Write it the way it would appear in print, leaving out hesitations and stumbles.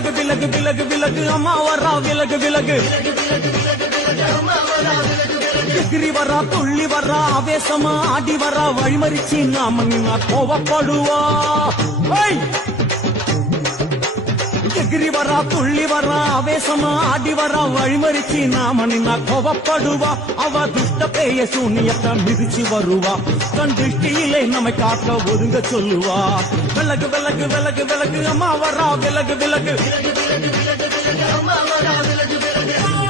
விலகு விலகு விலகு விலகு அம்மா வரா விலகு விலகு எகிரி வரா துள்ளி வரா ஆவேசமா ஆடி வரா வழிமறிச்சு நாம நின்னா கோவப்படுவா எகிரி வரா துள்ளி வரா ஆவேசமா ஆடி வரா வழிமறிச்சு நாம நின்னா கோவப்படுவா அவ துஷ்ட பேய சூனியத்தை மிதிச்சு வருவா கண் திருஷ்டியிலே நம்மை காக்க ஒதுங்க சொல்லுவா விலகு விலகு விலகு விலகு அம்மா வரா விலகு விலகு அம்மா வரா விலகு விலகு